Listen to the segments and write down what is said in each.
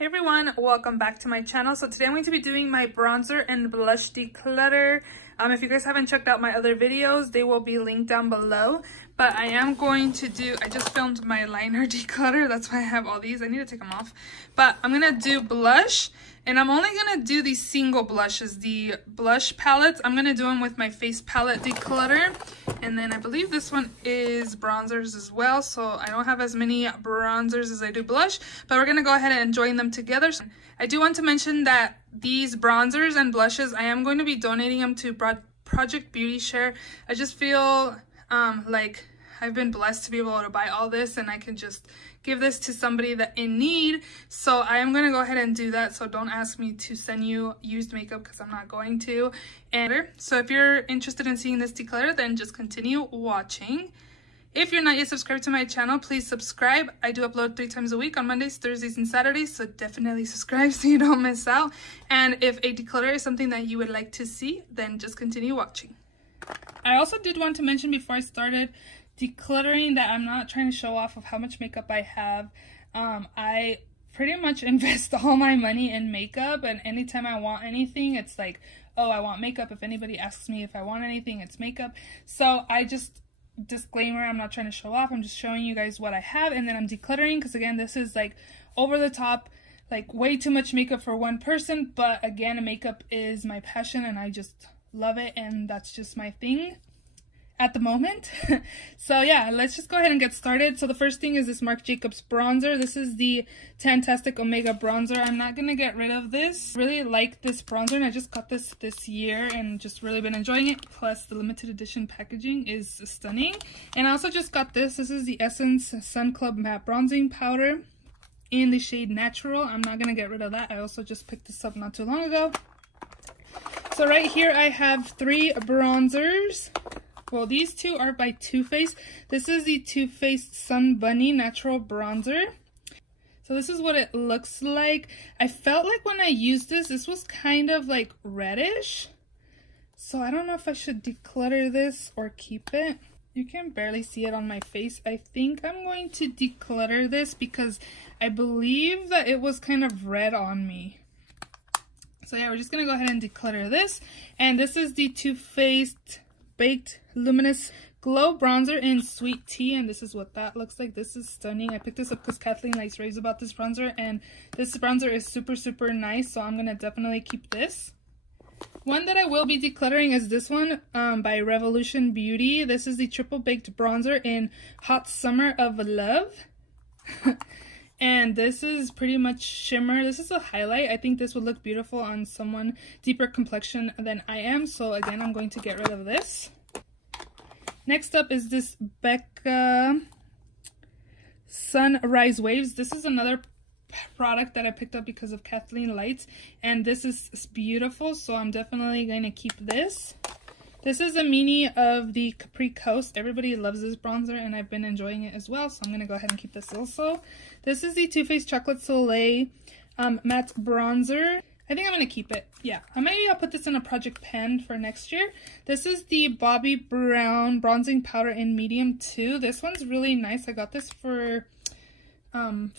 Hey everyone, welcome back to my channel. So today I'm going to be doing my bronzer and blush declutter. If you guys haven't checked out my other videos, they will be linked down below. But I am going to do, I just filmed my liner declutter. That's why I have all these. I need to take them off. But I'm going to do blush. And I'm only going to do these single blushes, the blush palettes. I'm going to do them with my face palette declutter. And then I believe this one is bronzers as well. So I don't have as many bronzers as I do blush. But we're going to go ahead and join them together. So I do want to mention that these bronzers and blushes, I am going to be donating them to Project Beauty Share. I just feel like I've been blessed to be able to buy all this and I can just give this to somebody that in need. So I am going to go ahead and do that. So don't ask me to send you used makeup because I'm not going to. And so if you're interested in seeing this declutter, then just continue watching. If you're not yet subscribed to my channel, please subscribe. I do upload 3 times a week on Mondays, Thursdays, and Saturdays, so definitely subscribe so you don't miss out. And if a declutter is something that you would like to see, then just continue watching. I also did want to mention before I started decluttering that I'm not trying to show off of how much makeup I have. I pretty much invest all my money in makeup, and anytime I want anything, it's like, oh, I want makeup. If anybody asks me if I want anything, it's makeup. So I just, disclaimer, I'm not trying to show off. I'm just showing you guys what I have, and then I'm decluttering because, again, this is like over the top, like way too much makeup for one person. But again, makeup is my passion and I just love it, and that's just my thing at the moment. So yeah, let's just go ahead and get started. So the first thing is this Marc Jacobs bronzer. This is the Tantastic Omega bronzer. I'm not gonna get rid of this. Really like this bronzer, and I just got this year and just really been enjoying it. Plus the limited edition packaging is stunning. And I also just got this. This is the Essence Sun Club Matte Bronzing Powder in the shade Natural. I'm not gonna get rid of that. I also just picked this up not too long ago. So right here I have 3 bronzers. Well, these 2 are by Too Faced. This is the Too Faced Sun Bunny Natural Bronzer. So this is what it looks like. I felt like when I used this was kind of like reddish. So I don't know if I should declutter this or keep it. You can barely see it on my face. I think I'm going to declutter this because I believe that it was kind of red on me. So yeah, we're just going to go ahead and declutter this. And this is the Too Faced Baked Luminous Glow Bronzer in Sweet Tea, and this is what that looks like. This is stunning. I picked this up because Kathleen likes raves about this bronzer, and this bronzer is super nice, so I'm gonna definitely keep this. One that I will be decluttering is this one by Revolution Beauty. This is the Triple Baked Bronzer in Hot Summer of Love. And this is pretty much shimmer. This is a highlight. I think this would look beautiful on someone deeper complexion than I am. So again, I'm going to get rid of this. Next up is this Becca Sunrise Waves. This is another product that I picked up because of Kathleen Lights. And this is beautiful. So I'm definitely going to keep this. This is a mini of the Capri Coast. Everybody loves this bronzer and I've been enjoying it as well. So I'm going to go ahead and keep this also. This is the Too Faced Chocolate Soleil Matte Bronzer. I think I'm going to keep it. Yeah, maybe I'll put this in a project pen for next year. This is the Bobbi Brown Bronzing Powder in Medium 2. This one's really nice. I got this for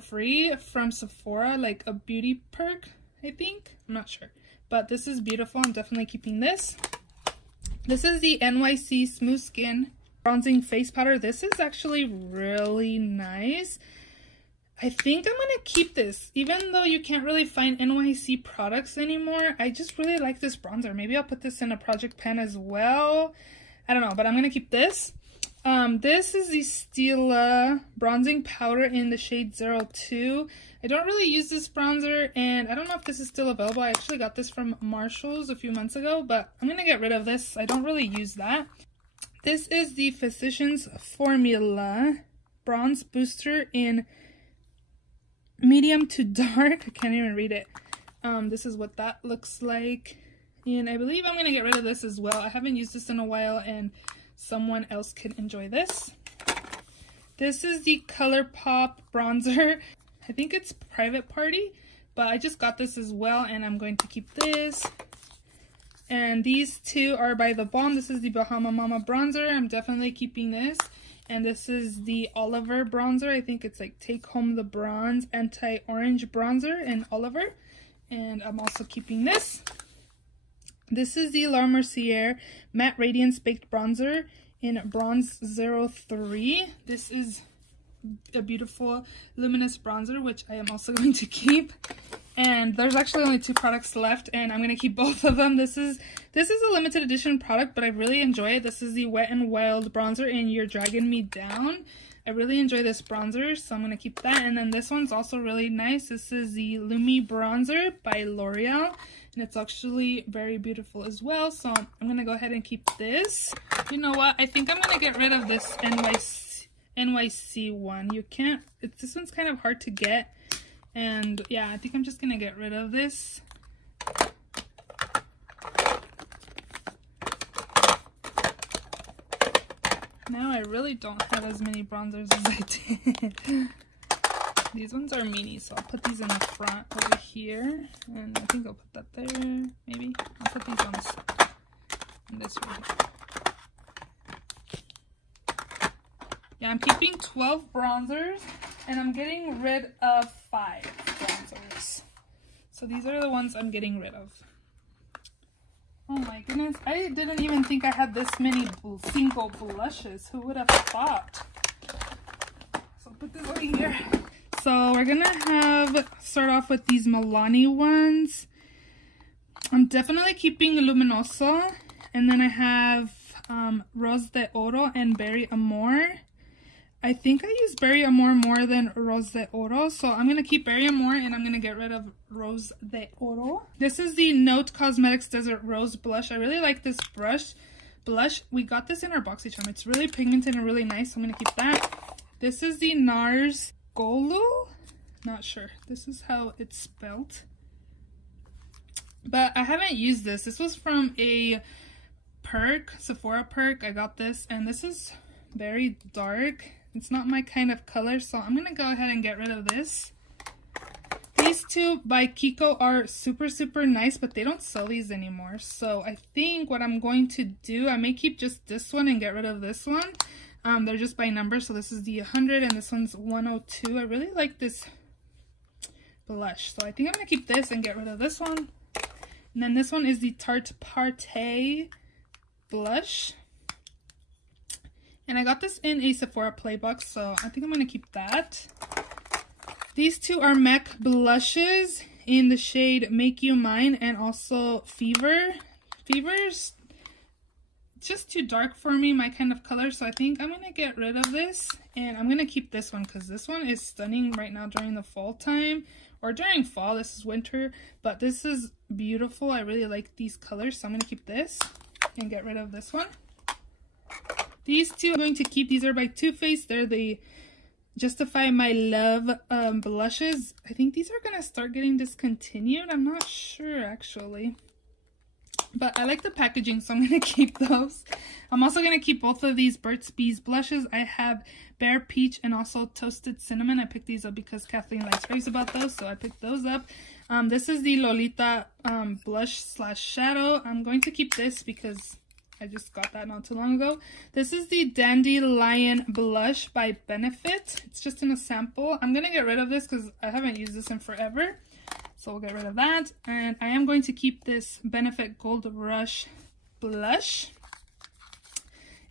free from Sephora, like a beauty perk, I think. I'm not sure. But this is beautiful. I'm definitely keeping this. This is the NYC Smooth Skin Bronzing Face Powder. This is actually really nice. I think I'm going to keep this. Even though you can't really find NYC products anymore, I just really like this bronzer. Maybe I'll put this in a project pen as well. I don't know, but I'm going to keep this. This is the Stila Bronzing Powder in the shade 02. I don't really use this bronzer, and I don't know if this is still available. I actually got this from Marshall's a few months ago, but I'm going to get rid of this. I don't really use that. This is the Physicians Formula Bronze Booster in Medium to Dark. I can't even read it. This is what that looks like. And I believe I'm going to get rid of this as well. I haven't used this in a while, and someone else can enjoy this. This is the ColourPop Bronzer. I think it's Private Party, but I just got this as well, and I'm going to keep this. And these 2 are by The Balm. This is the Bahama Mama Bronzer. I'm definitely keeping this. And this is the Oliver bronzer. I think it's like Take Home the Bronze Anti-Orange Bronzer in Oliver. And I'm also keeping this. This is the La Mercier Matte Radiance Baked Bronzer in Bronze 03. This is a beautiful luminous bronzer, which I am also going to keep. And there's actually only 2 products left, and I'm going to keep both of them. This is a limited edition product, but I really enjoy it. This is the Wet n Wild bronzer in You're Dragging Me Down. I really enjoy this bronzer, so I'm going to keep that. And then this one's also really nice. This is the Lumi Bronzer by L'Oreal, and it's actually very beautiful as well. So I'm going to go ahead and keep this. You know what? I think I'm going to get rid of this NYC one. You can't, this one's kind of hard to get. And yeah, I think I'm just going to get rid of this. Now I really don't have as many bronzers as I did. These ones are mini, so I'll put these in the front over here. And I think I'll put that there, maybe. I'll put these on this right here. Yeah, I'm keeping 12 bronzers, and I'm getting rid of 5 bronzers. So these are the ones I'm getting rid of. Oh my goodness, I didn't even think I had this many single blushes. Who would have thought? So I'll put this over here. So we're gonna start off with these Milani ones. I'm definitely keeping Luminoso. And then I have Rose de Oro and Berry Amor. I think I use Berry Amor more than Rose de Oro, so I'm going to keep Berry Amor and I'm going to get rid of Rose de Oro. This is the Note Cosmetics Desert Rose Blush. I really like this blush. We got this in our boxy charm. It's really pigmented and really nice, so I'm going to keep that. This is the NARS Golu. Not sure. This is how it's spelled. But I haven't used this. This was from a perk, Sephora perk. I got this, and this is very dark. It's not my kind of color, so I'm going to go ahead and get rid of this. These 2 by Kiko are super, super nice, but they don't sell these anymore. So I think what I'm going to do, I may keep just this one and get rid of this one. They're just by number, so this is the 100 and this one's 102. I really like this blush, so I think I'm going to keep this and get rid of this one. And then this one is the Tarte Partey blush. And I got this in a Sephora Playbox, so I think I'm going to keep that. These 2 are MAC blushes in the shade Make You Mine and also Fever. Fever's just too dark for me, my kind of color, so I think I'm going to get rid of this. And I'm going to keep this one because this one is stunning right now during the fall time. Or during fall, this is winter, but this is beautiful. I really like these colors, so I'm going to keep this and get rid of this one. These 2 I'm going to keep. These are by Too Faced. They're the Justify My Love blushes. I think these are going to start getting discontinued. I'm not sure, actually. But I like the packaging, so I'm going to keep those. I'm also going to keep both of these Burt's Bees blushes. I have Bare Peach and also Toasted Cinnamon. I picked these up because Kathleen likes raves about those, so I picked those up. This is the Lolita blush slash shadow. I'm going to keep this because I just got that not too long ago. This is the Dandelion Blush by Benefit. It's just in a sample. I'm going to get rid of this because I haven't used this in forever. So we'll get rid of that. And I am going to keep this Benefit Gold Rush blush.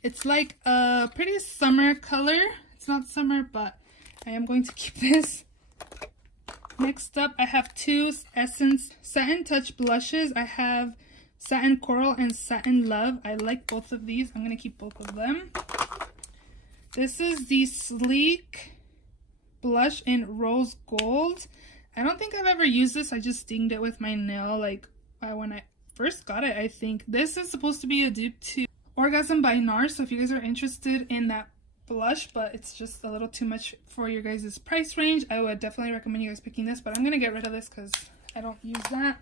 It's like a pretty summer color. It's not summer, but I am going to keep this. Next up, I have 2 Essence Satin Touch blushes. I have Satin Coral and Satin Love. I like both of these. I'm going to keep both of them. This is the Sleek blush in Rose Gold. I don't think I've ever used this. I just dinged it with my nail like when I first got it, I think. This is supposed to be a dupe to Orgasm by NARS. So if you guys are interested in that blush, but it's just a little too much for your guys' price range, I would definitely recommend you guys picking this. But I'm going to get rid of this because I don't use that.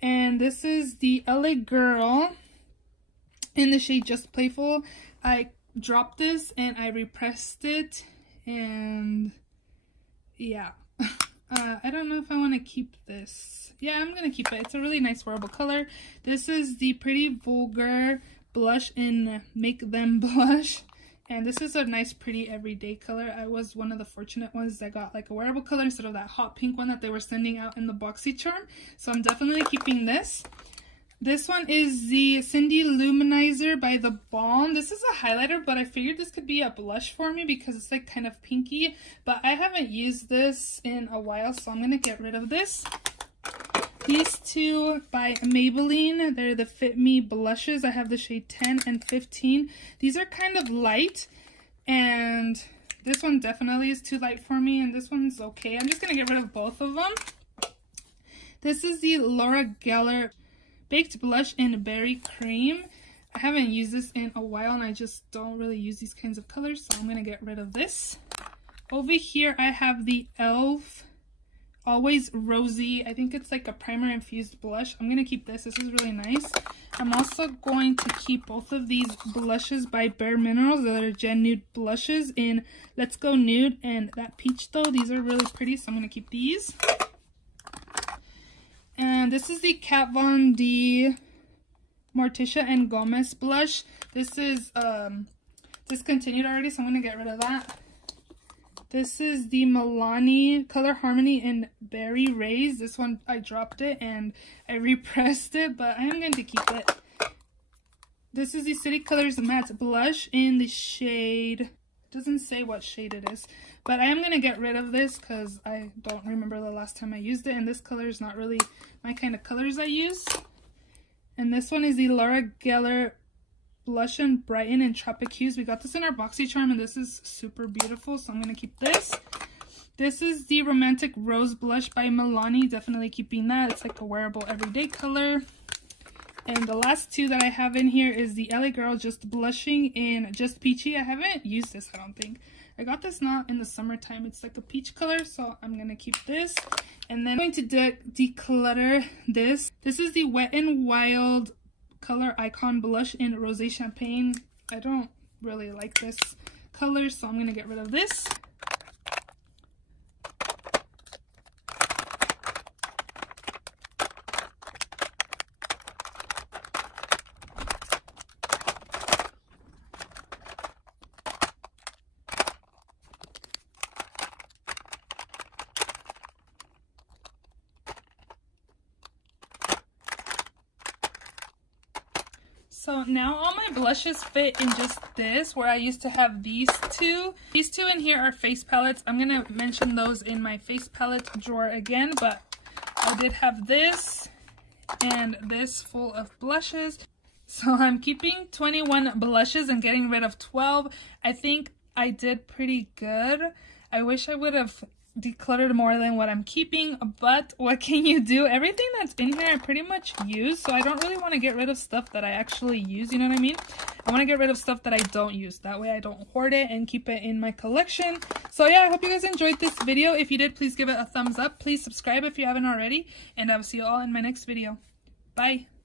And this is the LA Girl in the shade Just Playful. I dropped this and I repressed it, and yeah. I don't know if I want to keep this. Yeah, I'm going to keep it. It's a really nice wearable color. This is the Pretty Vulgar blush in Make Them Blush. And this is a nice, pretty everyday color. I was one of the fortunate ones that got like a wearable color instead of that hot pink one that they were sending out in the BoxyCharm. So I'm definitely keeping this. This one is the Cindy Luminizer by The Balm. This is a highlighter, but I figured this could be a blush for me because it's like kind of pinky. But I haven't used this in a while, so I'm going to get rid of this. These two by Maybelline, they're the Fit Me blushes. I have the shade 10 and 15. These are kind of light, and this one definitely is too light for me, and this one's okay. I'm just going to get rid of both of them. This is the Laura Geller Baked Blush in Berry Cream. I haven't used this in a while, and I just don't really use these kinds of colors, so I'm going to get rid of this. Over here, I have the e.l.f. Always Rosy. I think it's like a primer infused blush. I'm going to keep this. This is really nice. I'm also going to keep both of these blushes by Bare Minerals. They're Gen Nude blushes in Let's Go Nude and that Peach Though. These are really pretty, so I'm going to keep these. And this is the Kat Von D Morticia and Gomez blush. This is discontinued already, so I'm going to get rid of that. This is the Milani Color Harmony in Berry Rays. This one, I dropped it and I repressed it, but I am going to keep it. This is the City Colors Matte Blush in the shade, it doesn't say what shade it is, but I am going to get rid of this because I don't remember the last time I used it, and this color is not really my kind of colors I use. And this one is the Laura Geller Blush and Brighten in Tropic Hues. We got this in our BoxyCharm, and this is super beautiful, so I'm going to keep this. This is the Romantic Rose Blush by Milani. Definitely keeping that. It's like a wearable everyday color. And the last two that I have in here is the LA Girl Just Blushing in Just Peachy. I haven't used this, I don't think. I got this not in the summertime. It's like a peach color, so I'm going to keep this. And then I'm going to declutter this. This is the Wet n Wild Color Icon Blush in Rosé Champagne. I don't really like this color, so I'm going to get rid of this. So now all my blushes fit in just this, where I used to have these two. These two in here are face palettes. I'm going to mention those in my face palette drawer again, but I did have this and this full of blushes. So I'm keeping 21 blushes and getting rid of 12. I think I did pretty good. I wish I would have decluttered more than what I'm keeping, but what can you do? Everything that's in here I pretty much use, so I don't really want to get rid of stuff that I actually use, you know what I mean? I want to get rid of stuff that I don't use. That way I don't hoard it and keep it in my collection. So yeah, I hope you guys enjoyed this video. If you did, please give it a thumbs up. Please subscribe if you haven't already, and I will see you all in my next video. Bye!